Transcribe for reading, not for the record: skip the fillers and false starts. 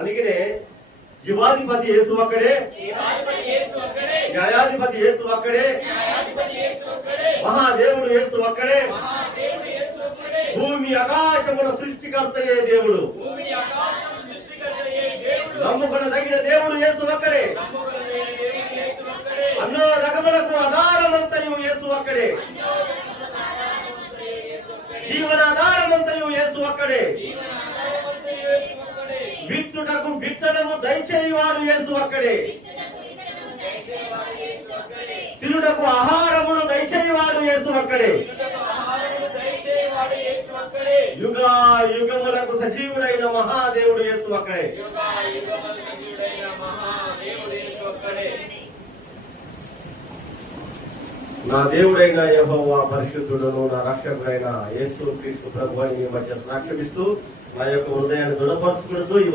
అందుకనే జీవాధిపతి యేసు ఒక్కడే, న్యాయాధిపతి యేసు ఒక్కడే, మహాదేవుడు యేసు ఒక్కడే, భూమి ఆకాశముల సృష్టికర్తయే దేవుడు, నమ్ముకొనదగిన దేవుడు యేసు ఒక్కడే, అన్నో రకములకు ఆధారమంతయు యేసు ఒక్కడే, జీవనాధారమంతయు యేసు ఒక్కడే, విత్తుటకు విత్తనము దయచేయువాడు యేసు ఒక్కడే, తినుటకు ఆహారమును దయచేయువాడు యేసు ఒక్కడే, యుగ యుగములకు సజీవుడైన మహాదేవుడు యేసు ఒక్కడే. నా దేవుడైన యెహోవా పరిశుద్ధుడును నా రక్షకుడైన యేసు క్రీస్తు ప్రభువుని మధ్య సాక్ష్యమిస్తూ నా యొక్క హృదయాన్ని దృఢపరచుకుంటూ ఈ